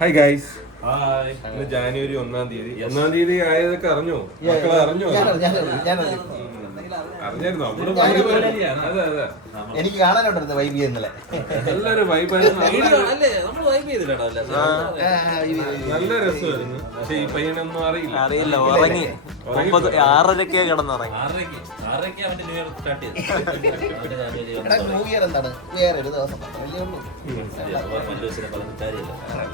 Hi guys, ഇന്ന് ജാനുവരി 1-ാം തീയതി. 1-ാം തീയതി ആയതൊക്കെ അറിഞ്ഞോ? മക്കളെ അറിഞ്ഞോ? അറിഞ്ഞായിരുന്നോ? അതെ അതെ, എനിക്ക് കാണാനുണ്ടായിരുന്നു വൈബ് ചെയ്യുന്നില്ലേ. നല്ലൊരു വൈബായിരുന്നു, നല്ല രസമായിരുന്നു. പക്ഷെ ഈ പയ്യനൊന്നും അറിയില്ല, ഉറങ്ങി 6:30 കിടന്നുറങ്ങി.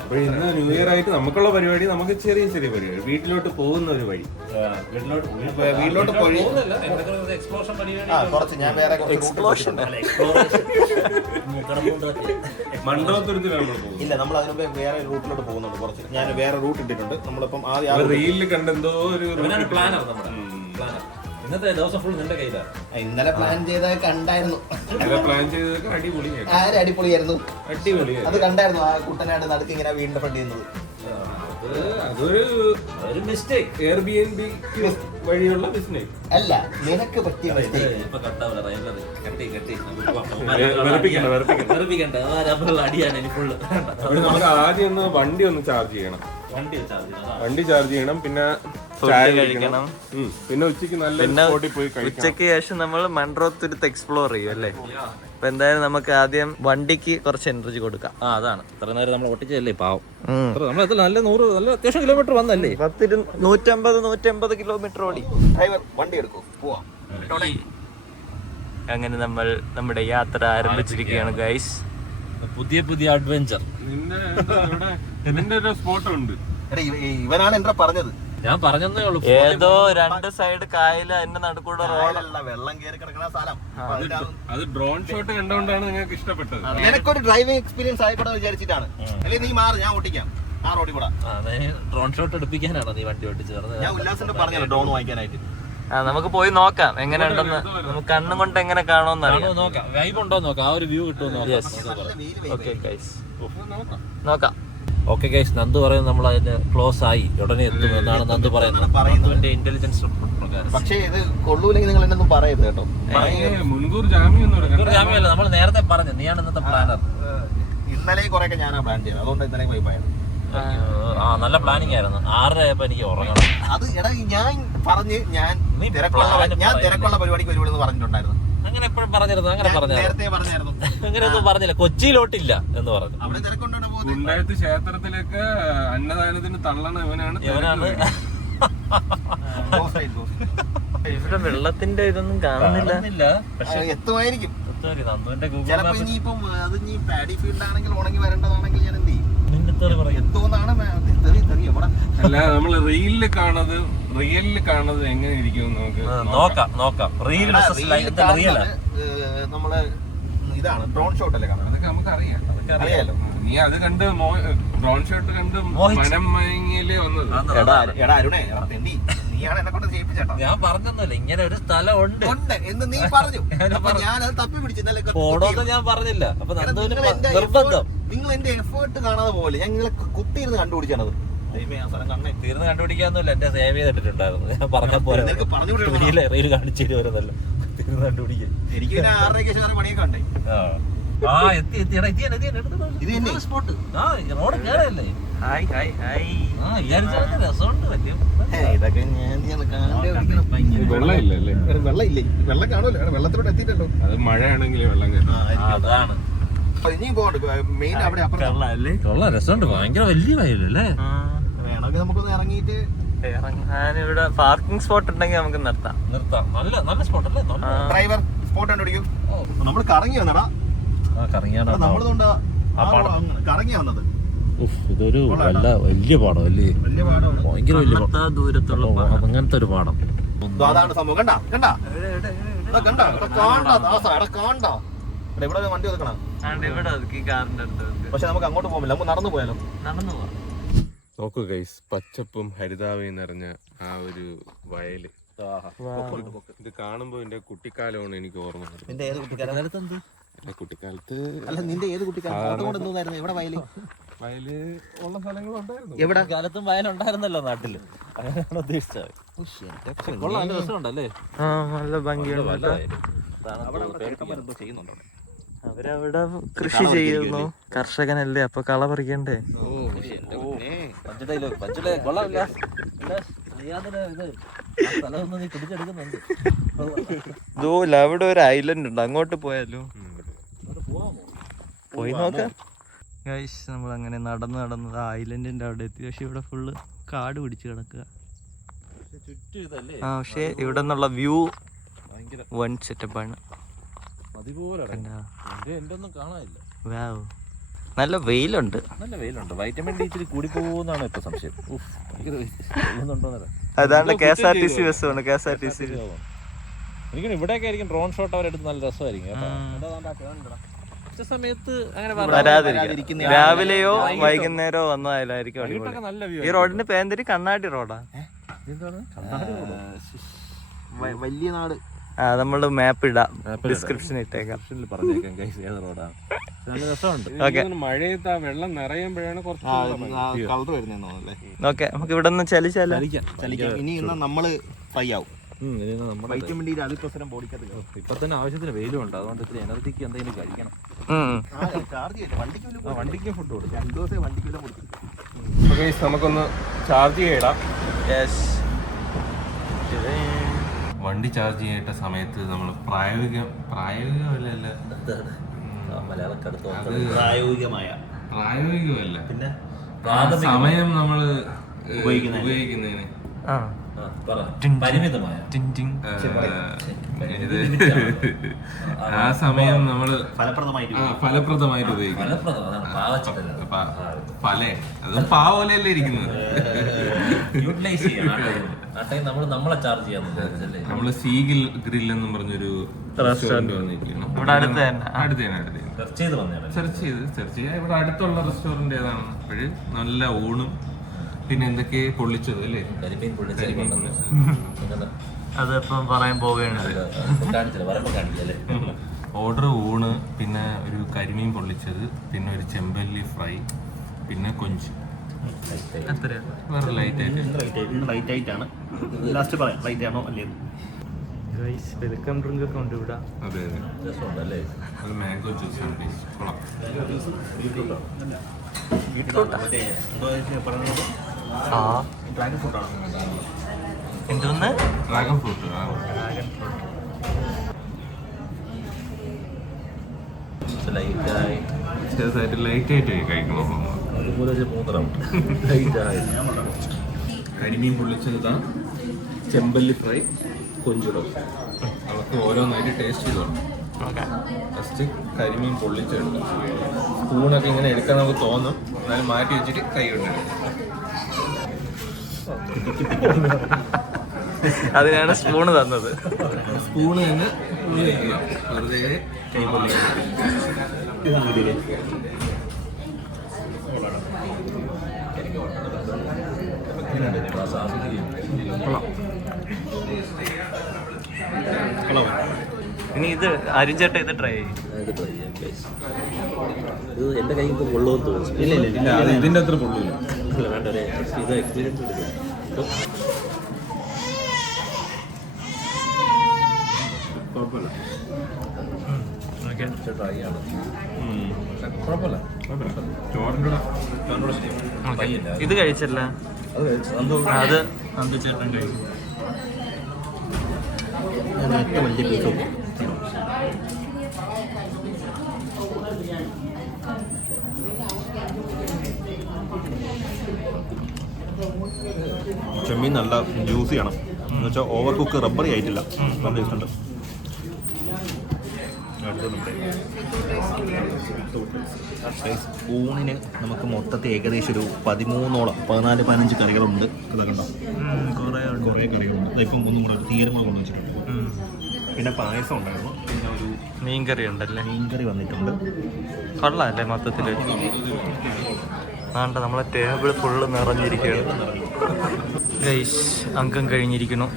അപ്പൊ ഇന്ന് ന്യൂ ഇയർ ആയിട്ട് നമുക്കുള്ള പരിപാടി, നമുക്ക് ചെറിയ ചെറിയ പരിപാടി, വീട്ടിലോട്ട് പോകുന്ന ഒരു വഴി. വീട്ടിലോട്ട് പോയി മണ്ഡപത്തുരത്തിലാണ് നമ്മൾ പോകുന്നത്. ഇല്ല, നമ്മൾ അതിന് മുമ്പേ വേറെ റൂട്ടിലോട്ട് പോകുന്നുണ്ട്. കുറച്ച് ഞാൻ വേറെ റൂട്ട് ഇട്ടിട്ടുണ്ട്. നമ്മളിപ്പം ആദ്യം റീലിൽ കണ്ടെന്തോ ഒരു ഇന്നത്തെ ദിവസം ഫുൾ നിന്റെ കയ്യിലാണ്. ഇന്നലെ പ്ലാൻ ചെയ്ത കണ്ടായിരുന്നു. പ്ലാൻ ചെയ്തതൊക്കെ അടിപൊളിയായിരുന്നു. അടിപൊളിയായിരുന്നു. അത് കണ്ടായിരുന്നു. ആ കുട്ടനാട് നടുക്ക് ഇങ്ങനെ വീടിന്റെ ഫ്രണ്ട് ചെയ്യുന്നത്. അതൊരു മിസ്റ്റേക്ക്, എയർബിഎൻബി വഴിയുള്ള മിസ്റ്റേക്ക് അല്ല, നിനക്ക് പറ്റിയ മിസ്റ്റേക്ക്. നമുക്ക് ആദ്യം ഒന്ന് വണ്ടി ഒന്ന് ചാർജ് ചെയ്യണം. വണ്ടി ചാർജ് ചെയ്യണം, പിന്നെ ചായ കഴിക്കണം, പിന്നെ ഉച്ചക്ക് നല്ല സ്പോട്ടിൽ പോയി കഴിക്കണം. ഉച്ചയ്ക്ക് ശേഷം നമ്മൾ മൺട്രോത്തുരുത്ത് എക്സ്പ്ലോർ ചെയ്യും അല്ലേ. അപ്പൊ എന്തായാലും നമുക്ക് ആദ്യം വണ്ടിക്ക് കുറച്ച് എനർജി കൊടുക്കാം. അതാണ് ഇത്ര നേരം നമ്മൾ ഒട്ടിച്ചല്ലേ പാവം. നമ്മൾ നല്ല 100 നല്ല അത്യാവശ്യം കിലോമീറ്റർ വന്നല്ലേ. 150 കിലോമീറ്റർ ഓടി. ഡ്രൈവർ വണ്ടി എടുക്കും, പോവാം. അങ്ങനെ നമ്മൾ നമ്മുടെ യാത്ര ആരംഭിച്ചിരിക്കുകയാണ് ഗൈസ്. പുതിയ അഡ്വഞ്ചർ. ഇതിന്റെ ഒരു സ്പോട്ട് ഉണ്ട്. ഇവനാണ് എന്താ പറഞ്ഞത്. ഞാൻ പറഞ്ഞതേ ഉള്ളൂ. ഏതോ 2 സൈഡ് കായല്, അതിന്റെ നടുക്കൂടെ റോഡല്ല, വെള്ളം കയറി കിടക്കുന്ന സ്ഥലം. അത് ഡ്രോൺ ഷോട്ട് കണ്ടുകൊണ്ടാണ് നിങ്ങൾക്ക് ഇഷ്ടപ്പെട്ടത്. നിനക്കൊരു ഡ്രൈവിംഗ് എക്സ്പീരിയൻസ് ആയിക്കോട്ടെ വിചാരിച്ചിട്ടാണ്. അല്ലെങ്കിൽ നീ മാറി, ഞാൻ ഓട്ടിക്കാം ആ റോഡിൽ കൂടെ. ഡ്രോൺ ഷോട്ട് എടുപ്പിക്കാനാണോ നീ വണ്ടി ഓട്ടിച്ച്? ഞാൻ ഉല്ലാസിന്റെ പറഞ്ഞല്ലോ ഡ്രോൺ വാങ്ങിക്കാനായിട്ട്. നമുക്ക് പോയി നോക്കാം എങ്ങനെ ഉണ്ടെന്ന്. നമുക്ക് കണ്ണും കൊണ്ട് എങ്ങനെ കാണുമെന്ന് അറിയാം. നോക്കാം, വൈബ് ഉണ്ടോ നോക്കാം, ആ ഒരു വ്യൂ കിട്ടുമോ നോക്കാം. ഓക്കെ ഗൈസ്, നന്ദു പറയുന്നത് നമ്മൾ അതിന്റെ ക്ലോസ് ആയി, ഉടനെ എത്തും എന്നാണ് നന്ദു പറയുന്നത്. നന്ദുവിന്റെ ഇന്റലിജൻസ് പ്രകാരം. പക്ഷേ ഇത് കൊള്ളൂല്ലെങ്കിൽ നിങ്ങൾ എന്നൊന്നും പറയരുത് കേട്ടോ. മുൻകൂർ ജാമ്യമല്ല, നമ്മൾ നേരത്തെ പറഞ്ഞു, നീയാണ് ഇന്നത്തെ പ്ലാനർ. ഇന്നലെയും കുറെയൊക്കെ ഞാനാ പ്ലാൻ ചെയ്തത്, അതുകൊണ്ട് ഇന്നലെ പോയി പോയത്. നല്ല പ്ലാനിങ് ആയിരുന്നു. 6:30 ആയപ്പോ എനിക്ക് ഉറങ്ങണം. അത് എടാ, ഞാൻ പറഞ്ഞ് ഞാൻ തിരക്കുള്ള പരിപാടിക്ക് വരുമെന്ന് പറഞ്ഞിട്ടുണ്ടായിരുന്നു. അങ്ങനെ എപ്പോഴും പറഞ്ഞിരുന്നു, അങ്ങനെ നേരത്തെ പറഞ്ഞായിരുന്നു. അങ്ങനെയൊന്നും പറഞ്ഞില്ല. കൊച്ചിയിലോട്ടില്ല എന്ന് പറഞ്ഞു. അവിടെ തിരക്കൊണ്ടാണ് പോകുന്നത്. ഗുണ്ടായത്ത് ക്ഷേത്രത്തിലേക്ക് അന്നദാനത്തിന് തള്ളണ ഇവനാണ്. ഇവിടെ വെള്ളത്തിന്റെ ഇതൊന്നും കാണുന്നില്ല. പക്ഷെ എത്തുമായിരിക്കും. നന്ദുവിന്റെ ഗൂഗിൾ ചിലപ്പോ ഇനിയിപ്പം അത് ഇനി പാഡി ഫീൽഡ് ആണെങ്കിൽ ഉണങ്ങി വരേണ്ടതാണെങ്കിൽ ഞാൻ എന്ത് ചെയ്യും? അല്ല, നമ്മള് റിയലില് കാണുന്നത് എങ്ങനെ ഇരിക്കും നമുക്ക് നോക്കാം. നമ്മള് ഇതാണ് ഡ്രോൺ ഷോട്ട് അല്ലേ കാണുന്നത്. അതൊക്കെ നമുക്ക് അറിയാലോ. നീ അത് കണ്ട് ഡ്രോൺ ഷോട്ട് കണ്ട് മനം മയങ്ങിയല്ലേ വന്നത്. എടാ അരുണേ, നീയാണ് എന്നെ കൊണ്ട് ചെയ്യിപ്പിച്ചേട്ടാ. ഞാൻ പറഞ്ഞൊന്നുമില്ല, ഇങ്ങനെ ഒരു സ്ഥലം ഉണ്ട് എന്ന് നീ പറഞ്ഞു. ഞാനത് തപ്പി പിടിച്ചു. ഞാൻ പറഞ്ഞില്ല. അപ്പൊ നിർബന്ധം നിങ്ങൾ എന്റെ എഫേർട്ട് കാണാതെ പോലെ ഞാൻ നിങ്ങളെ കുത്തിയിരുന്ന് കണ്ടുപിടിച്ചാണത്. തീർന്ന് കണ്ടുപിടിക്കാന്നല്ല, എന്റെ സേവ് ചെയ്തിട്ടുണ്ടായിരുന്നു. ഞാൻ പറഞ്ഞ പോലെ റീൽ കാണിച്ചു തരുമല്ലോ. തീർന്ന് കണ്ടുപിടിക്കാൻ എനിക്ക് 6:30 ശതമാനം പണിയൊക്കെ ഉണ്ടേ. സ്പോട്ട് റോഡ് കേറല്ലേ. രസമുണ്ട്. ഇതൊക്കെ വെള്ളം കാണൂല്ലോ, വെള്ളത്തിലോട്ട് എത്തിയിട്ടല്ലോ. അത് മഴയാണെങ്കിൽ വെള്ളം കയറും. അതാണ് ഇനിയും പോകണ്ട. മെയിൻ അവിടെ കൊള്ളാം, രസമുണ്ട്. ഭയങ്കര വലിയ വയലല്ലേ. വേണമെങ്കിൽ നമുക്കൊന്ന് ഇറങ്ങിയിട്ട് ഇവിടെ പാർക്കിംഗ് സ്പോട്ട് ഉണ്ടെങ്കിൽ നമുക്ക് നിർത്താം. നല്ല സ്പോട്ട് അല്ലേ. ഡ്രൈവർ സ്പോട്ട് കണ്ടുപിടിക്കും. നമ്മൾ കറങ്ങി വന്നടാ. നമ്മളുകൊണ്ട് കറങ്ങി വന്നത്. ഇതൊരു വലിയ പാടം അല്ലേ. ഭയങ്കര വലിയ ദൂരത്തുള്ള അങ്ങനത്തെ ഒരു പാടം. അതാണ് സംഭവം. കണ്ടാ ഇവിടെ വണ്ടി ഒതുക്കണം. പക്ഷെ നമുക്ക് അങ്ങോട്ട് പോകില്ല, നമുക്ക് നടന്നു പോയാലോ. നടന്നു പോവാം. നോക്കൂ ഗൈസ്, പച്ചപ്പും ഹരിതാവയും നിറഞ്ഞ ആ ഒരു വയല്. ഇത് കാണുമ്പോ എന്റെ കുട്ടിക്കാലമാണ് എനിക്ക് ഓർമ്മ. കുട്ടിക്കാലത്ത് അല്ല, നിന്റെ ഏത് കുട്ടിക്കാലത്ത് എവിടെ വയല് ഉള്ള സ്ഥലങ്ങളുണ്ടായിരുന്നു. എവിടെ കാലത്തും വയലുണ്ടായിരുന്നല്ലോ നാട്ടില്. അങ്ങനെയാണ് ഉദ്ദേശിച്ചത്. നല്ല ഭംഗിയുണ്ട്. ചെയ്യുന്നുണ്ടോ? അവരവിടെ കൃഷി ചെയ്യുന്നു, കർഷകനല്ലേ, അപ്പൊ കള പറിക്കണ്ടേ. അവിടെ ഒരു ഐലൻഡ് ഉണ്ട്, അങ്ങോട്ട് പോയാലോ? പോയി നോക്കാം. ഗൈസ് നമ്മൾ അങ്ങനെ നടന്ന് ഐലൻഡിന്റെ അവിടെ എത്തി. പക്ഷെ ഇവിടെ ഫുള്ള് കാട് പിടിച്ച് കിടക്കുക. ആ പക്ഷെ ഇവിടെ നിന്നുള്ള വ്യൂ വൺ സെറ്റപ്പാണ്. നല്ല വെയിലുണ്ട്. വൈറ്റമിൻ ഡി ഇച്ചിരി കൂടി പോകുന്നാണ് ഇപ്പൊ സംശയം. അതാണ് KSRTC ബസ്സാണ്. KSRTC എനിക്ക് ഇവിടെയൊക്കെ ആയിരിക്കും ഡ്രോൺ ഷോട്ട് അവരെടുത്ത് നല്ല രസമായിരിക്കും. സമയത്ത് അങ്ങനെ വരാതിരിക്കും. രാവിലെയോ വൈകുന്നേരമോ വന്നതായിരിക്കും അടിപൊളി. ഈ റോഡിന്റെ പേര് കണ്ണാടി റോഡാ. വലിയ നാട്. നമ്മള് മാപ്പ് ഇടാം, ഡിസ്ക്രിപ്ഷൻ ഇട്ടേക്കാം. ഓക്കെ. മഴയത്ത് ആ വെള്ളം നിറയുമ്പോഴാണ് കുറച്ച് കളർ വരുന്നേ. ഓക്കെ, നമുക്ക് ഇവിടെ നിന്ന് ചലിച്ചാലോ? ഇനി നമ്മള് ഫ്രൈ ആവും. വൈറ്റമിൻ ഡി ഇപ്പൊ തന്നെ ആവശ്യത്തിന് വെയിലും ഉണ്ട്, അതുകൊണ്ട് ഇത്തിരി എനർജിക്ക് എന്തെങ്കിലും കഴിക്കണം. വണ്ടിക്ക് ഫുഡ് കൊടുക്കും. 2 ദിവസം വണ്ടിക്കുള്ള കൊടുക്കും. നമുക്കൊന്ന് ചാർജ് ചെയ്യിടാം. വണ്ടി ചാർജ് ചെയ്യേണ്ട സമയത്ത് നമ്മൾ പ്രായോഗികമല്ല, പിന്നെ സമയം നമ്മൾ ഉപയോഗിക്കുന്നതിന് പരിമിതമായ ആ സമയം നമ്മള് ഫലപ്രദമായിട്ട് ഉപയോഗിക്കണം. അതും പാവലല്ലേ ഇരിക്കുന്നത്. നമ്മളെ ചാർജ് ചെയ്യാൻ നമ്മള് സീഗിൽ ഗ്രിൽ എന്നും പറഞ്ഞൊരു റെസ്റ്റോറന്റ് വന്നിരിക്കണം. സെർച്ച് ചെയ്യാം ഇവിടെ അടുത്തുള്ള റെസ്റ്റോറന്റ് ഏതാണ്. അപ്പോഴ് നല്ല ഊണും പിന്നെ എന്തൊക്കെ പൊള്ളിച്ചത് അല്ലേ, അതിപ്പം പറയാൻ പോവുകയാണ്. ഓർഡർ ഊണ്, പിന്നെ ഒരു കരിമീൻ പൊള്ളിച്ചത്, പിന്നെ ഒരു ചെമ്പല്ലി ഫ്രൈ, പിന്നെ കൊഞ്ച്. വേറെ ലൈറ്റ് ആയിട്ടാണ്. ലാസ്റ്റ് പറയാം ലൈറ്റ് ആണോ അല്ലേ. വെൽക്കം ഡ്രിങ്ക് ഒക്കെ ഉണ്ട് ഇവിടെ. അതെ അതെ, അത് മാംഗോ ജ്യൂസ് ആണ്. എന്തോന്ന്? Dragon fruit. ചെറുതായിട്ട് ലൈറ്റ് ആയിട്ട് കഴിക്കണം. കരിമീൻ പൊള്ളിച്ചതാ, ചെമ്പല്ലി ഫ്രൈ, കൊഞ്ചിടും. അവർക്ക് ഓരോന്നായിട്ട് ടേസ്റ്റ് ചെയ്തോളാം. ഫസ്റ്റ് കരിമീൻ പൊള്ളിച്ചെടുക്കാം. സ്പൂണൊക്കെ ഇങ്ങനെ എടുക്കാൻ നമുക്ക് തോന്നും, എന്നാലും മാറ്റി വെച്ചിട്ട് കൈ കൊണ്ടെടുക്കും. അതിനാണ് സ്പൂണ് തന്നത്. സ്പൂണ് തന്നെ വെറുതെ കൈ പൊള്ളിക്കുക. ഇനി ഇത് അരിഞ്ചട്ട ഇത് ട്രൈ ചെയ്യും. ഇത് എന്റെ കൈ കൊള്ളുമെന്ന് തോന്നുന്നു. ഇല്ല അത് ഇതിന്റെ അത്ര പൊള്ളില്ല. വേണ്ട ഇത് എക്സ്പീരിയൻസ് എടുക്കുക. കുഴപ്പമില്ല, ട്രൈ ആണ്. കുഴപ്പമില്ല. ചോറിൻ്റെ ഇത് കഴിച്ചല്ല, അത് നന്ദു ചേട്ടൻ കഴിക്കും. ഏറ്റവും വലിയ പീസ് ചെമ്മീൻ നല്ല ജ്യൂസി ആണ്. എന്ന് വെച്ചാൽ ഓവർ കുക്ക് റബ്ബറി ആയിട്ടില്ല. നല്ല ഇഷ്ടമുണ്ട്. ഊണിന് നമുക്ക് മൊത്തത്തിൽ ഏകദേശം ഒരു 14-15 കറികളുണ്ട്. കണ്ടോ, കുറേ കറികളുണ്ട്. ഇപ്പം ഒന്നും കൂടെ തീരുമാനം കൊണ്ടു വെച്ചിട്ടുണ്ട്. പിന്നെ പായസം ഉണ്ടായിരുന്നു, പിന്നെ ഒരു മീൻകറി ഉണ്ടല്ലേ. മീൻകറി വന്നിട്ടുണ്ട്. കൊള്ളാല്ലേ മൊത്തത്തിൽ. വേണ്ട, നമ്മളെ ടേബിൾ ഫുള്ള് നിറഞ്ഞിരിക്കുകയാണ്. ഗൈസ്, അംഗം കഴിഞ്ഞിരിക്കുന്നു.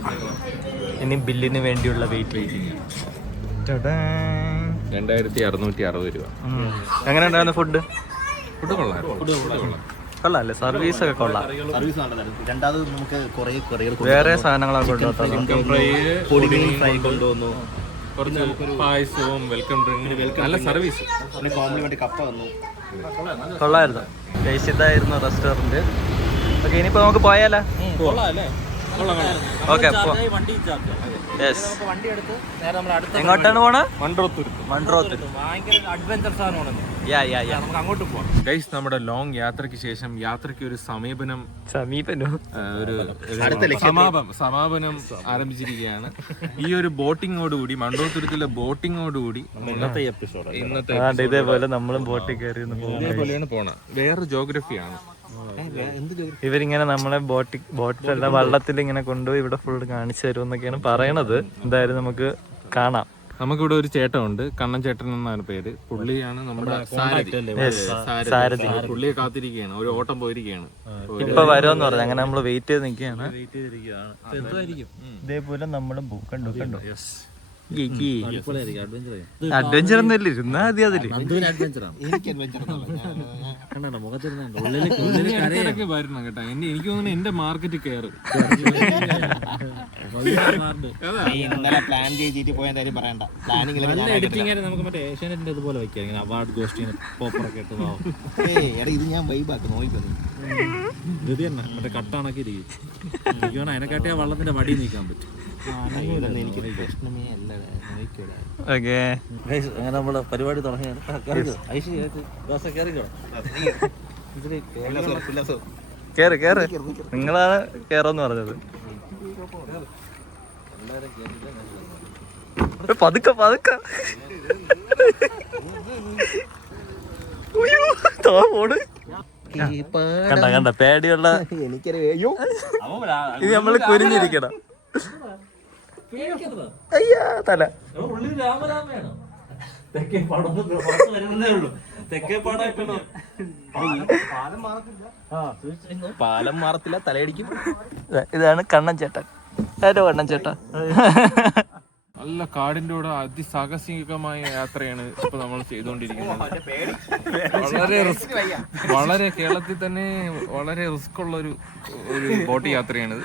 ഇനി ബില്ലിന് വേണ്ടിയുള്ള വെയിറ്റ്. 2660 രൂപ. എങ്ങനെ ഉണ്ടായിരുന്നു ഫുഡ്? ഫുഡ് കൊള്ളാം. കൊള്ളാല്ലേ, സർവീസ് ഒക്കെ കൊള്ളാം. സർവീസ് നല്ലതായിരുന്നു. രണ്ടാമത് നമുക്ക് കുറേ കറികൾ, വേറെ സാധനങ്ങളൊക്കെ പൊടിമീൻ ഫ്രൈ കൊണ്ടുവന്നു. കുറച്ച് പായസവും വെൽക്കം ഡ്രിങ്ക്, നല്ല സർവീസ്. പിന്നെ കോംപ്ലിമെന്റ് കപ്പ തന്നു. കൊള്ളായിരുന്നു. ഇതായിരുന്നു റെസ്റ്റോറൻറ്റ്. ഓക്കെ, ഇനിയിപ്പോൾ നമുക്ക് പോയാലോ? ഓക്കെ, വണ്ടി എടുത്ത് നേരെ നമ്മൾ അടുത്ത എങ്ങോട്ടാണ് പോണേ? മൺട്രോത്തുരുത്ത്. ഭയങ്കര അഡ്വഞ്ചർ സാധനമാണ്. നമുക്ക് അങ്ങോട്ട് പോവാം. ഗൈസ്, നമ്മുടെ ലോങ് യാത്രയ്ക്ക് ശേഷം യാത്രയ്ക്ക് ഒരു സമാപനം ആരംഭിച്ചിരിക്കുകയാണ്. ഈ ഒരു ബോട്ടിങ്ങോടുകൂടി, മൺട്രോത്തുരുത്തിലെ ബോട്ടിങ്ങോടുകൂടി ഇന്നത്തെ എപ്പിസോഡ് ഇതേപോലെ നമ്മളും ബോട്ടിൽ കയറി ഇതേപോലെയാണ് പോണ. വേറെ ജോഗ്രഫിയാണ്. ഇവരിങ്ങനെ നമ്മളെ ബോട്ടിലല്ല വള്ളത്തിൽ ഇങ്ങനെ കൊണ്ടുപോയി ഇവിടെ ഫുള്ള് കാണിച്ചു തരും എന്നൊക്കെയാണ് പറയണത്. എന്തായാലും നമുക്ക് കാണാം. നമുക്കിവിടെ ഒരു ചേട്ടനുണ്ട്, കണ്ണൻ ചേട്ടൻ എന്നാണ് പേര്. പുള്ളിയാണ് നമ്മുടെ സാരഥി. പുള്ളിയെ കാത്തിരിക്കുകയാണ്, ഒരു ഓട്ടം പോയിരിക്കുകയാണ്. ഇപ്പൊ വരുമെന്ന് പറഞ്ഞു. അങ്ങനെ നമ്മൾ വെയിറ്റ് ചെയ്ത് നിൽക്കുകയാണ്. ഇതേപോലെ നമ്മളും കണ്ടു അഡ്വഞ്ചർ ഒന്നും ഇല്ല, ഇരുന്നാ മതി അതില്. ഇടയ്ക്കിടയ്ക്ക് വരണം കേട്ടോ. എനിക്ക് തോന്നുന്നു എന്റെ മാർക്കറ്റ് കയറും. പ്ലാൻ ചെയ്തിട്ട് പോയ കാര്യം പറയണ്ട. എഡിറ്റിംഗ് നമുക്ക് മറ്റേ ഏഷ്യാനെറ്റിന്റെ ഇതുപോലെ വെക്കാം. ഇങ്ങനെ അവാർഡ് ഗോസ്റ്റിന് പോപ്പറൊക്കെ ഇട്ട് ഇത് ഞാൻ വൈബാക്കി നോക്കുന്നു. ഇത് തന്നെ മറ്റേ കട്ടാണൊക്കെ ഇരിക്കും. അതിനെക്കാട്ടി ആ വള്ളത്തിന്റെ വടി നീക്കാൻ പറ്റും. എനിക്ക് പ്രശ്നമേ അല്ല. അങ്ങനെ നമ്മള് പരിപാടി തുടങ്ങിയാണ്. കേറ് നിങ്ങളാണ് കേറെന്ന് പറഞ്ഞത്. പതുക്കെ കണ്ട പേടിയുള്ള എനിക്കറിയോ. ഇത് നമ്മള് കുരിഞ്ഞിരിക്കണം. അയ്യാ തല. പാലം മാറത്തില്ല, തലയടിക്കും. ഇതാണ് കണ്ണൻ ചേട്ടൻ. ആരോ കണ്ണൻ ചേട്ടൻ. നല്ല കാടിന്റെ കൂടെ അതിസാഹസികമായ യാത്രയാണ് ഇപ്പൊ നമ്മൾ ചെയ്തുകൊണ്ടിരിക്കുന്നത്. വളരെ കേരളത്തിൽ തന്നെ വളരെ റിസ്ക് ഉള്ള ഒരു ബോട്ട് യാത്രയാണിത്.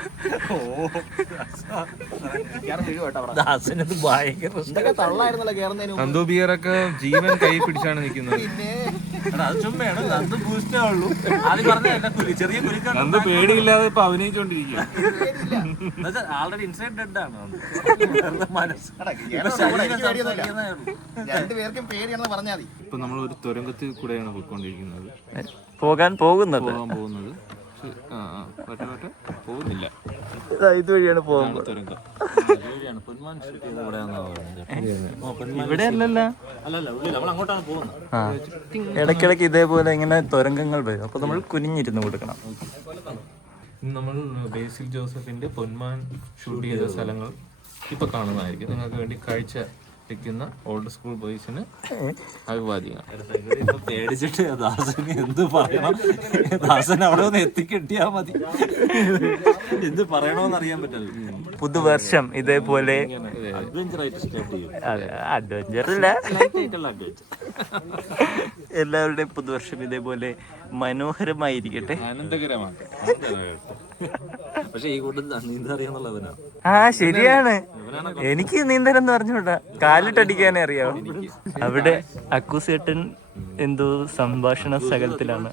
നന്ദുബിയറൊക്കെ ജീവൻ കൈ പിടിച്ചാണ് നിൽക്കുന്നത്. നന്ദു പേടിയില്ലാതെ ഇപ്പൊ അഭിനയിച്ചോണ്ടിരിക്കുക. ആൾറെഡി ഇൻസൈഡ് ഡെഡ് ആണ്. രണ്ടുപേർക്കും പേടിയാണെന്ന് പറഞ്ഞാൽ മതി. ഇപ്പൊ നമ്മൾ ഒരു തുരങ്കത്തിൽ കൂടെയാണ് പോയിക്കൊണ്ടിരിക്കുന്നത്. പോകാൻ പോകുന്നത് പോകുന്നില്ല. ഇതുവഴിയാണ് പോകുന്നത്. തുരങ്കം ഇവിടെ അല്ലല്ലോ. നമ്മൾ അങ്ങോട്ടാണ് പോകുന്നത്. ഇടയ്ക്കിടയ്ക്ക് ഇതേപോലെ ഇങ്ങനെ തുരങ്കങ്ങൾ വരും. അപ്പൊ നമ്മൾ കുനിഞ്ഞിരുന്ന് കൊടുക്കണം. നമ്മൾ ബേസിൽ ജോസഫിന്റെ പൊന്മാൻ ഷൂട്ട് ചെയ്ത സ്ഥലങ്ങൾ ഇപ്പൊ കാണുന്നതായിരിക്കും. നിങ്ങൾക്ക് വേണ്ടി കാഴ്ച വെക്കുന്ന ഓൾഡ് സ്കൂൾ ബോയ്സിന് അഭിവാദ്യങ്ങൾ. പേടിച്ചിട്ട് ദാസന് എന്ത് പറയണം, ദാസൻ അവിടെ ഒന്ന് എത്തിക്കെട്ടിയാ മതി. എന്ത് പറയണോന്ന് അറിയാൻ പറ്റില്ല. പുതുവർഷം ഇതേപോലെ അഡ്വഞ്ചർ ആയിട്ട് സ്റ്റാർട്ട് ചെയ്യും. അഡ്വഞ്ചറില്ല, എല്ലാവരുടെയും പുതുവർഷം ഇതേപോലെ മനോഹരമായിരിക്കട്ടെ, ആനന്ദകരമാണ്. പക്ഷെ ഈ കൂട്ടം നീന്താൻ അറിയാന്നുള്ളവനാ. ശരിയാണ്. എനിക്ക് നീന്തലെന്ന് പറഞ്ഞൂടാ, കാലിട്ടടിക്കാനേ അറിയാവൂ. അവിടെ അക്കുസേട്ടൻ എന്തോ സംഭാഷണ സകലത്തിലാണ്.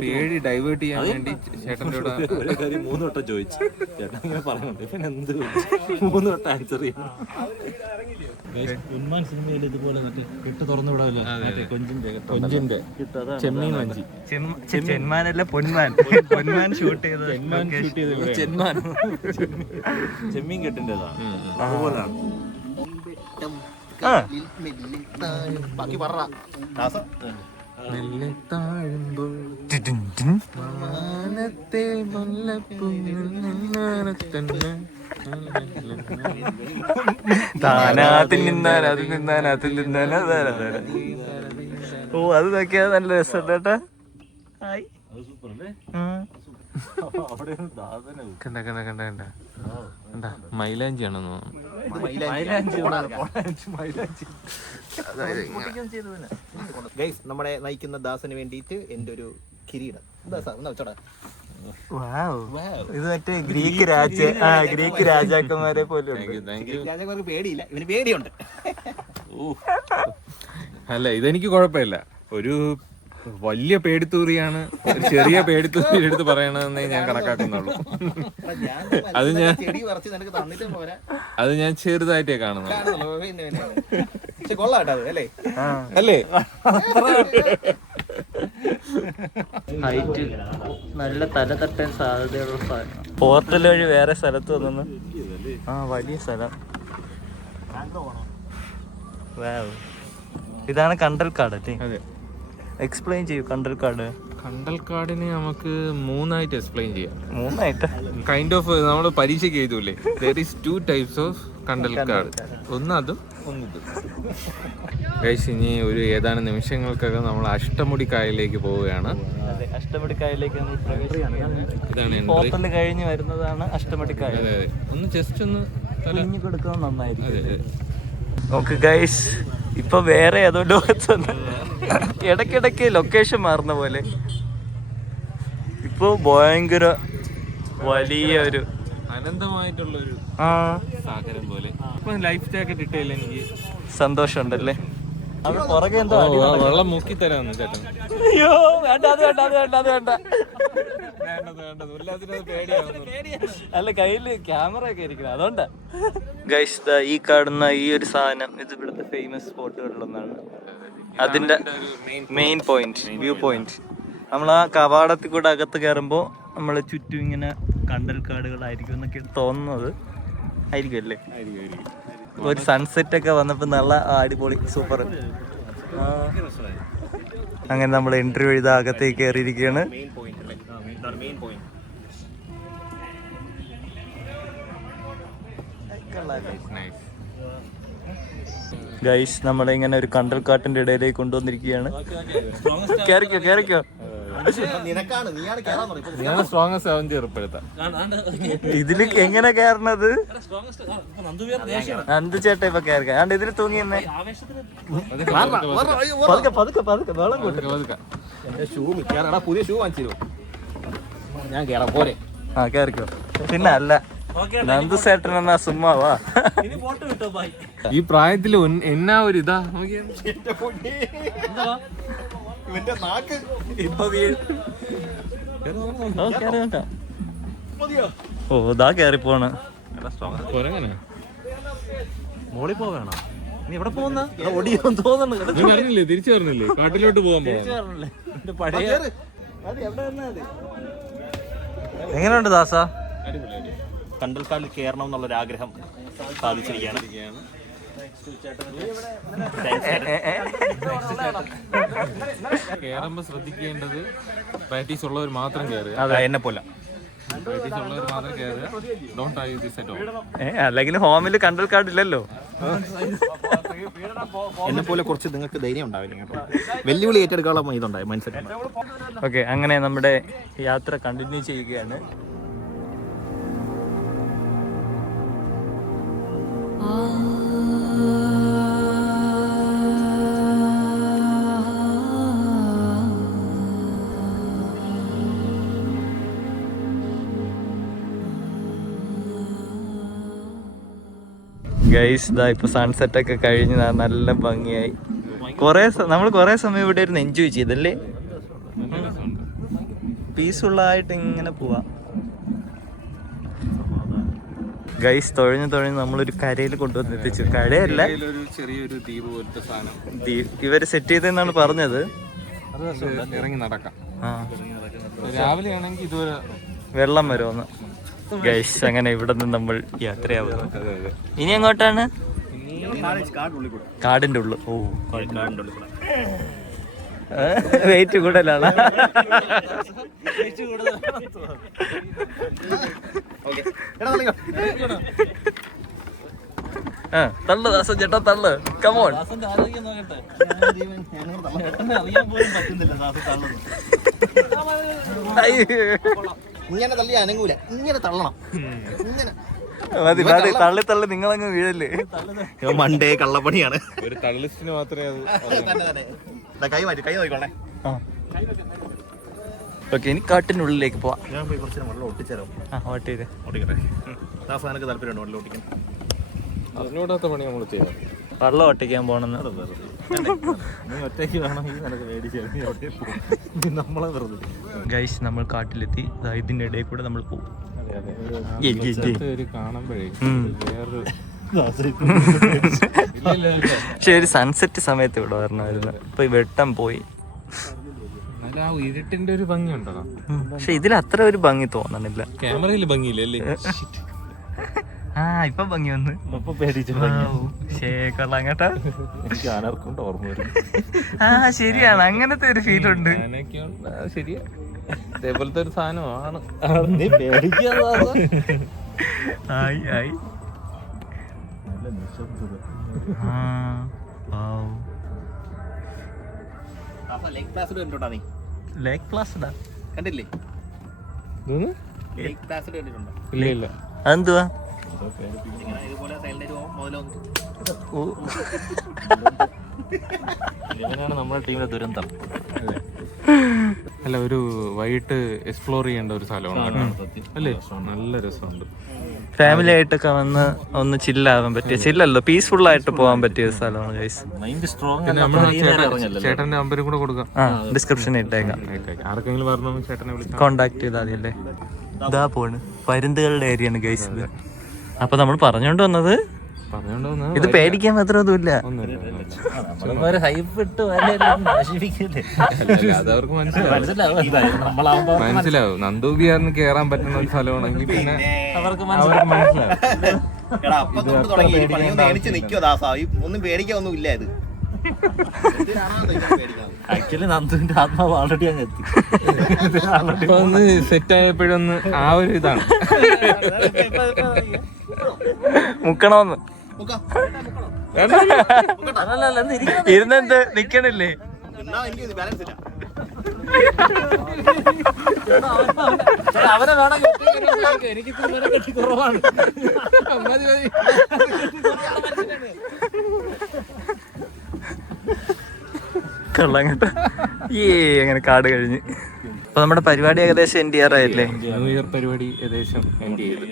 പേടി ഡൈവേർട്ട് ചെയ്യാൻ വേണ്ടി ചേട്ടൻ്റെ ഒരു കാര്യം 3 വട്ടം ചോദിച്ചു. ചേട്ടൻ ഇങ്ങനെ പറയുന്നുണ്ട്, പിന്നെ എന്ത് 3 വട്ടം ആൻസർ ചെയ്യണം. ഉന്മാൻ സിനിമയിൽ ഇതുപോലെ കിട്ട് തുറന്നു വിടാമല്ലോ. കൊഞ്ചിന്റെ ചെമ്മീൻ വഞ്ചി, ചെന്മാനല്ല പൊന്മാൻ. പൊന്മാൻ ഷൂട്ട് ചെയ്ത് ചെമ്മീൻ കെട്ടിൻ്റെതാണ്. അതുപോലാണ്. ബാക്കി പറ. മെല്ലെ താഴുമ്പോൾ മാനത്തെ താനാത്തിൽ നിന്നാൻ അത് നിന്നാൻ അതിൽ നിന്നാൻ അതാ. ഓ, അത് നോക്കിയാ നല്ല രസമുണ്ട് കേട്ടാ. കണ്ട മൈലാഞ്ചിയാണെന്ന് തോന്നുന്നു. ഗൈസ്, നമ്മളെ നയിക്കുന്ന ദാസന് വേണ്ടിയിട്ട് എൻ്റെ ഒരു കിരീടം. ദാസ ഒന്ന് വെച്ചോടാ. ഇത് മറ്റേ ഗ്രീക്ക് രാജാക്കന്മാരെ പോലെ രാജാക്കന്മാർക്ക് പേടിയില്ല, ഇവന് പേടിയുണ്ട്. അല്ല ഇതെനിക്ക് കുഴപ്പമില്ല. ഒരു വലിയ പേടിത്തൂറിയാണ് ഒരു ചെറിയ പേടിത്തൂറിയുടെ അടുത്ത് പറയണതെന്നേ ഞാൻ കണക്കാക്കുന്നുള്ളൂ. അത് ഞാൻ ചെറുതായിട്ടേ കാണുന്നു. അല്ലേ ഹൈറ്റ് നല്ല തല തട്ടാൻ സാധ്യതയുള്ള സാധനം. പോർട്ടൽ വഴി വേറെ സ്ഥലത്ത് വന്നു. വലിയ സ്ഥലം. ഇതാണ് കണ്ടൽക്കാട് അല്ലേ? അതെ. എക്സ്പ്ലെയിൻ ചെയ്യൂ കണ്ടൽക്കാട്. കണ്ടൽക്കാടിനെ നമുക്ക് 3 ആയിട്ട് എക്സ്പ്ലെയിൻ ചെയ്യാം. 3 ആയിട്ട് കൈൻഡ് ഓഫ് നമ്മൾ പരീക്ഷയ്ക്ക് എഴുതൂലേ, there is 2 types of കണ്ടൽക്കാട്. ഒന്ന് അതും ഒന്നിതും. ഗൈസ്, ഇനി ഒരു ഏതാനും നിമിഷങ്ങൾക്കകം നമ്മൾ അഷ്ടമുടി കായലിലേക്ക് പോവുകയാണ്. അഷ്ടമുടിക്കായലിലേക്ക് നമ്മൾ പ്രവേശിക്കുകയാണ്. ഇതാണ് പോർട്ടൽ കഴിഞ്ഞ് വരുന്നതാണ് അഷ്ടമുടിക്കായൽ. അതെ അതെ. ഒന്ന് ജസ്റ്റ് ഒന്ന് തെളിഞ്ഞു കൊടുക്കുന്നത് നന്നായിരിക്കും. നോക്ക് ഗൈസ്, ഇപ്പൊ വേറെ ഏതോ ലോകത്ത് ഇടയ്ക്കിടയ്ക്ക് ലൊക്കേഷൻ മാറുന്ന പോലെ. ഇപ്പൊ ഭയങ്കര വലിയ ഒരു അനന്തമായിട്ടുള്ളൊരു സാഗരം പോലെ. ഇപ്പൊ ലൈഫ് ജാക്കറ്റ് ഇട്ടില്ല, എനിക്ക് സന്തോഷമുണ്ടല്ലേ. അത് പുറകെ എന്തോ വെള്ളം മുക്കി തരാന്ന് ചേട്ടൻ. അയ്യോ വേണ്ട, അത് വേണ്ട, അത് വേണ്ട, അത് വേണ്ട. അല്ല, കയ്യില് ക്യാമറ ഒക്കെ ഇരിക്കണം, അതുകൊണ്ടാ. ഗൈസ്, ഈ കാണുന്ന ഈ ഒരു സാധനം ഇത് ഇവിടുത്തെ ഫേമസ് സ്പോട്ടുകളിലൊന്നാണ്. അതിന്റെ മെയിൻ പോയിന്റ്, വ്യൂ പോയിന്റ്. നമ്മൾ ആ കവാടത്തിൽ കൂടെ അകത്ത് കയറുമ്പോൾ നമ്മൾ ചുറ്റും ഇങ്ങനെ കണ്ടൽക്കാടുകളായിരിക്കും എന്നൊക്കെ തോന്നുന്നത് ആയിരിക്കും അല്ലേ. ഒരു സൺസെറ്റ് ഒക്കെ വന്നപ്പോൾ നല്ല അടിപൊളി സൂപ്പർ. അങ്ങനെ നമ്മൾ എൻട്രി വഴി അകത്തേക്ക് കയറിയിരിക്കുകയാണ്. ഗൈസ്, നമ്മളെ ഇങ്ങനെ ഒരു കണ്ടൽക്കാട്ടിന്റെ ഇടയിലേക്ക് കൊണ്ടുവന്നിരിക്കുകയാണ്. കേറിക്കോ കേറിക്കോ. ഇതില് എങ്ങനെ കേറണത്? നന്ദു ചേട്ടാ ഇപ്പൊ കേറിക്ക. ഇതില് തൂങ്ങി തന്നെ. പുതിയ ഷൂ വാങ്ങിച്ചിരുന്നു ഞാൻ കേറാം പോരെ. കേറിക്കോ. പിന്നെ അല്ല, നന്ദു ചേട്ടൻ എന്നാ സുമ്മാവാ. ഈ പ്രായത്തില് എന്നാ ഒരു ഇതാ. ഓ, ഇതാ കേറി പോണ്. മോളിൽ പോവേണോ? നീ എവിടെ പോകുന്ന? ഓടിയോന്ന് തോന്നുന്നു. അറിഞ്ഞില്ലേ, തിരിച്ചു പറഞ്ഞില്ലേ കാട്ടിലോട്ട് പോകാൻ. എങ്ങനെയുണ്ട് ദാസ? കണ്ടൽക്കാടിൽ കയറണം എന്നുള്ളൊരു ആഗ്രഹം സാധിച്ചിരിക്കുകയാണ്. കേറുമ്പോ ശ്രദ്ധിക്കേണ്ടത് പ്രാക്ടീസ് ഉള്ളവർ മാത്രം കയറുക. എന്നെ പോലെ പ്രാക്ടീസ് ഉള്ളവർ മാത്രം കയറുക. Don't try this at all. അല്ലെങ്കിൽ ഹോമില് കണ്ടൽക്കാടില്ലല്ലോ. എന്നെ പോലെ കുറച്ച് നിങ്ങൾക്ക് ധൈര്യം ഉണ്ടാവില്ല കേട്ടോ. വെല്ലുവിളി ഏറ്റെടുക്കാനുള്ള ഇതുണ്ടായി മനസ്സിലായി. ഓക്കെ, അങ്ങനെ നമ്മുടെ യാത്ര കണ്ടിന്യൂ ചെയ്യുകയാണ്. ഗൈസ്, ഇതാ ഇപ്പൊ സൺസെറ്റ് ഒക്കെ കഴിഞ്ഞ് നല്ല ഭംഗിയായി. നമ്മൾ കുറെ സമയം ഇവിടെ ഇരുന്ന് എൻജോയ് ചെയ്തല്ലേ. പീസ്ഫുള്ളായിട്ട് ഇങ്ങനെ പോവാ. ഗൈസ്, തൊഴിഞ്ഞ് നമ്മളൊരു കരയിൽ കൊണ്ടുവന്നെത്തിച്ചു. കരയല്ല, ചെറിയൊരു ദ്വീപ് പോലത്തെ സാധനം ഇവര് സെറ്റ് ചെയ്തെന്നാണ് പറഞ്ഞത്. ഇറങ്ങി നടക്കാം. രാവിലെ ആണെങ്കിൽ ഇതുവരെ വെള്ളം വരുമെന്ന്. ഗൈസ്, അങ്ങനെ ഇവിടെ നിന്ന് നമ്മൾ യാത്രയാവുന്നു. ഇനി എങ്ങോട്ടാണ്? കാടിന്റെ ഉള്ളു. ഓ, വെയിറ്റ് കൂടുതലാണ്. തള്ളു ദാസ ചേട്ടാ, തള്ളു. കമോൺ. ഇങ്ങനെ തള്ളി അനങ്ങൂല, ഇങ്ങനെ തള്ളണം. മതി മതി, തള്ളി തള്ളി നിങ്ങളങ്ങ് വീഴല്ലേ. മണ്ടേ കള്ളപ്പണിയാണ്. ഒരു തള്ളിസ്റ്റിന് മാത്രമേ കൈ മാറ്റി, കൈ നോക്കണേ. ഓക്കെ, ഇനി കാട്ടിനുള്ളിലേക്ക് പോവാം. ഞാൻ പോയി കുറച്ച് വെള്ളം ഒട്ടിച്ചേരാം. ഓട്ടിയത് ഓട്ടിക്കട്ടെ. ദാസാനക്ക് താല്പര്യമുണ്ട് വെള്ളം ഒട്ടിക്കാൻ? അതിനോടാത്ത പണി നമ്മൾ ചെയ്യാം. വെള്ളം ഒട്ടിക്കാൻ പോണെന്ന്. നീ ഒറ്റയ്ക്ക് വേണമെങ്കിൽ നിനക്ക് മേടിച്ചു നമ്മളെ വെറുതെ. ഗൈസ്, നമ്മൾ കാട്ടിലെത്തി. ഇതിന്റെ ഇടയിൽ കൂടെ നമ്മൾ പോകും. ഒരു കാണുമ്പോഴേ വേറൊരു പക്ഷെ ഒരു സൺസെറ്റ് സമയത്ത് ഇവിടെ വരണമായിരുന്നു. ഇപ്പൊ ഈ വെട്ടം പോയി. നല്ല ആ ഇരുട്ടിന്റെ ഒരു ഭംഗി ഉണ്ടോ? പക്ഷെ ഇതിൽ അത്ര ഒരു ഭംഗി തോന്നണില്ല. ക്യാമറയിൽ ഭംഗിയില്ലല്ലേ? ഇപ്പൊ ഭംഗി വന്ന്. അപ്പൊ പേടിച്ചു. കൊള്ളാം കേട്ടോ. എനിക്ക് ആനർക്കൊണ്ട് ഓർമ്മ വരും. ശരിയാണ്, അങ്ങനത്തെ ഒരു ഫീൽ ഉണ്ട്. ശരിയാ, ഇതേപോലത്തെ ഒരു സാധനമാണ്. നീ പേടിക്കാതെ ലേക്ക് പ്ലാസിഡ് കണ്ടിട്ടുണ്ടോ നീ? ലേക്ക് പ്ലാസിഡാ കണ്ടില്ലേ? ലേക്ക് പ്ലാസിഡ് കണ്ടിട്ടുണ്ടോ? ഇല്ല ഇല്ല. അതെന്തുവാ? ഇങ്ങനെ ഇതുപോലെ സൈലന്റ് പോകും മുതലൊന്നും. ഇവനാണ് നമ്മുടെ ടീമിലെ ദുരന്തം. അല്ല, ഒരു വൈകിട്ട് എക്സ്പ്ലോർ ചെയ്യേണ്ട ഒരു സ്ഥലമാണ് അല്ലേ? നല്ല രസമുണ്ട്. ഫാമിലി ആയിട്ടൊക്കെ വന്ന് ഒന്ന് ചില്ലാവാൻ പറ്റിയ, ചില്ലല്ലോ, പീസ്ഫുൾ ആയിട്ട് പോകാൻ പറ്റിയ സ്ഥലമാണ് ഗൈസ്. Mind strong. പിന്നെ നമ്മൾ ചേട്ടന്റെ നമ്പരും കൂടെ കൊടുക്കാം. ഡിസ്ക്രിപ്ഷനിൽ ഇട്ടേക്കാം. ആർക്കെങ്കിലും പറഞ്ഞു ചേട്ടനെ വിളിക്കാം, കോണ്ടാക്ട് ചെയ്താൽ മതിയല്ലേ. ഇതാ പോണ് പരുന്തുകളുടെ ഏരിയയാണ് ഗൈസ് ഇത്. അപ്പൊ നമ്മൾ പറഞ്ഞോണ്ട് വന്നത് ഇത് പേടിക്കാൻ മാത്രം ഒന്നുമില്ല. അതവർക്ക് മനസ്സിലാവും. നന്ദൂബിയാറിന് കേറാൻ പറ്റുന്ന ഒരു സ്ഥലമാണെങ്കിൽ പിന്നെ അവർക്ക് മനസ്സിലാവും. ഒന്നും പേടിക്കാനൊന്നും ഇല്ല. ഇത് ആക്ച്വലി നന്ദുവിന്റെ ആത്മാവ് ഓൾറെഡി അങ്ങ് എത്തി. ഒന്ന് സെറ്റ് ആയപ്പോഴൊന്ന് ആ ഒരു ഇതാണ്. മുക്കണോന്ന് ഇരുന്നെന്ത് നിക്കണില്ലേ? അവനെ വേണം എനിക്ക് കുറവാണ്. കൊള്ളാം കേട്ടോ. അങ്ങനെ കാട് കഴിഞ്ഞ് അപ്പൊ നമ്മുടെ പരിപാടി ഏകദേശം എൻഡ് ചെയ്യാറായില്ലേ? ന്യൂ ഇയർ പരിപാടി ഏകദേശം എൻഡ് ചെയ്തു.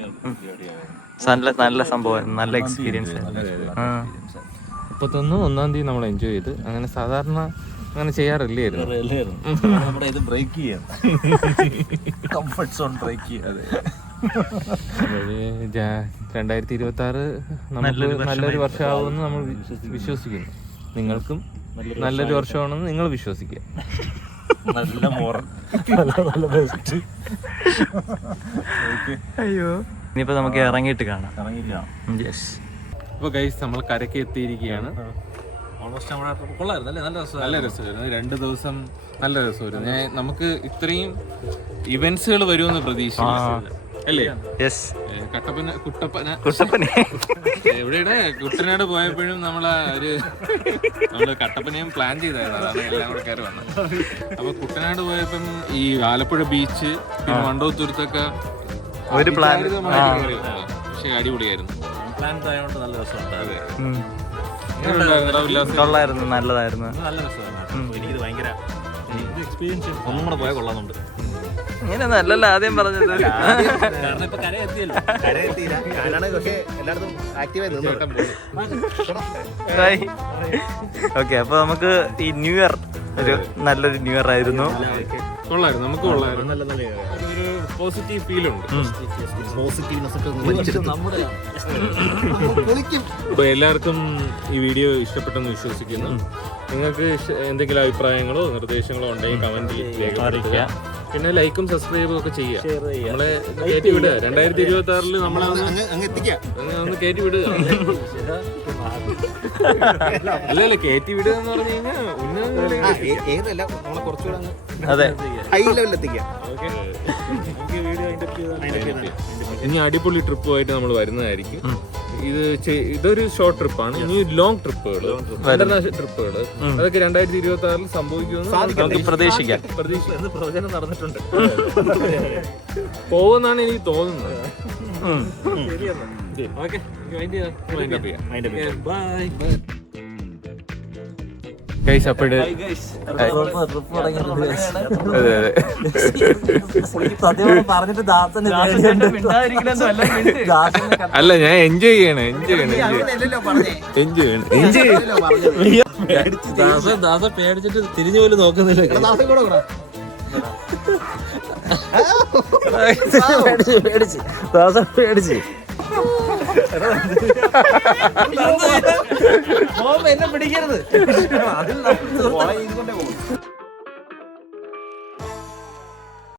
നല്ല സംഭവമായിരുന്നു, നല്ല എക്സ്പീരിയൻസ്. 31 തീയതി നമ്മൾ എൻജോയ് ചെയ്ത്. അങ്ങനെ സാധാരണ അങ്ങനെ ചെയ്യാറില്ലായിരുന്നു. നമ്മുടെ ഇത് ബ്രേക്ക് ചെയ്യാം, കംഫർട്ട് സോൺ ബ്രേക്ക് ചെയ്യാം. 2026 നമുക്ക് നല്ലൊരു വർഷമാകുമെന്ന് നമ്മൾ വിശ്വസിക്കുന്നു. നിങ്ങൾക്കും നല്ലൊരു വർഷമാണെന്ന് നിങ്ങൾ വിശ്വസിക്കുക. നല്ല മോറൽ, നല്ല ബെസ്റ്റ്. അയ്യോ, ഇനിയിപ്പോ നമുക്ക് ഇറങ്ങിയിട്ട് കാണാം. ഇപ്പൊ ഗൈസ് നമ്മൾ കരയ്ക്ക് എത്തിയിരിക്കുകയാണ്. കൊള്ളായിരുന്നു, നല്ല രസമായിരുന്നു. 2 ദിവസം നല്ല രസമായിരുന്നു. നമുക്ക് ഇത്രയും ഇവന്റ്സുകൾ വരുമെന്ന് പ്രതീക്ഷിച്ചില്ല അല്ലേ? എവിടെയുടെ കുട്ടനാട് പോയപ്പോഴും നമ്മള് കട്ടപ്പനയും പ്ലാൻ ചെയ്തായിരുന്നു. അതാണ് എല്ലാം കൂടെ കയറി വന്നത്. അപ്പൊ കുട്ടനാട് പോയപ്പം ഈ ആലപ്പുഴ ബീച്ച്, പിന്നെ വണ്ടോത്തുരുത്തൊക്കെ ഒരു പ്ലാൻ, പക്ഷെ അടിപൊളിയായിരുന്നു. പ്ലാൻ ആയതുകൊണ്ട് നല്ല രസമുണ്ട്. കൊള്ളായിരുന്നു, നല്ലതായിരുന്നു. നല്ല രസമായിരുന്നു. എനിക്കിത് ഭയങ്കര എക്സ്പീരിയൻസ് ഒന്നും കൂടെ പോയാൽ കൊള്ളാന്നുണ്ട്. ഇങ്ങനെ നല്ലല്ലോ ആദ്യം പറഞ്ഞത്. കാരണം ഇപ്പൊ കരയെത്തിയല്ലോ. കരയെത്തിയില്ല, ഞാനാണ് പക്ഷേ എല്ലായിടത്തും ആക്റ്റീവായി നിന്നു. ഓക്കെ, അപ്പൊ നമുക്ക് ഈ ന്യൂ ഇയർ ഒരു നല്ലൊരു ന്യൂ ഇയർ ആയിരുന്നു. കൊള്ളായിരുന്നു, നമുക്ക് കൊള്ളായിരുന്നു. ഒരു പോസിറ്റീവ് ഫീൽ ഉണ്ട്. അപ്പൊ എല്ലാവർക്കും ഈ വീഡിയോ ഇഷ്ടപ്പെട്ടെന്ന് വിശ്വസിക്കുന്നു. നിങ്ങൾക്ക് എന്തെങ്കിലും അഭിപ്രായങ്ങളോ നിർദ്ദേശങ്ങളോ ഉണ്ടെങ്കിൽ കമന്റിൽ രേഖപ്പെടുത്തുക. പിന്നെ ലൈക്കും സബ്സ്ക്രൈബും ഒക്കെ ചെയ്യുക. നമ്മളെ കയറ്റി വിടുക. 2026 നമ്മളെ ഒന്ന് കയറ്റി വിടുക. അല്ലല്ല, കയറ്റി വിടുക എന്ന് പറഞ്ഞു കഴിഞ്ഞാൽ അതെ, ഹൈ ലെവലിൽ എത്തിക്കാം. ഇനി അടിപൊളി ട്രിപ്പുമായിട്ട് നമ്മൾ വരുന്നതായിരിക്കും. ഇതൊരു ഷോർട്ട് ട്രിപ്പാണ്. ഇനി ലോങ് ട്രിപ്പുകൾ, ഇന്റർനാഷണൽ ട്രിപ്പുകൾ, അതൊക്കെ 2026 സംഭവിക്കുമെന്ന് പ്രതീക്ഷിക്കാം. പ്രവചനം നടന്നിട്ടുണ്ട്. പോകുമെന്നാണ് എനിക്ക് തോന്നുന്നത്. Okay, by. ഗൈസ് അപ്പോഴ് അതെ അതെ പറഞ്ഞിട്ട് ദാസന് അല്ല ഞാൻ എൻജോയ് ചെയ്യണം ദാസ പേടിച്ചിട്ട് തിരിഞ്ഞു പോലും നോക്കുന്നില്ല. പേടിച്ച് ദാസ പേടിച്ച് എന്നെ പിടിക്കരുത്.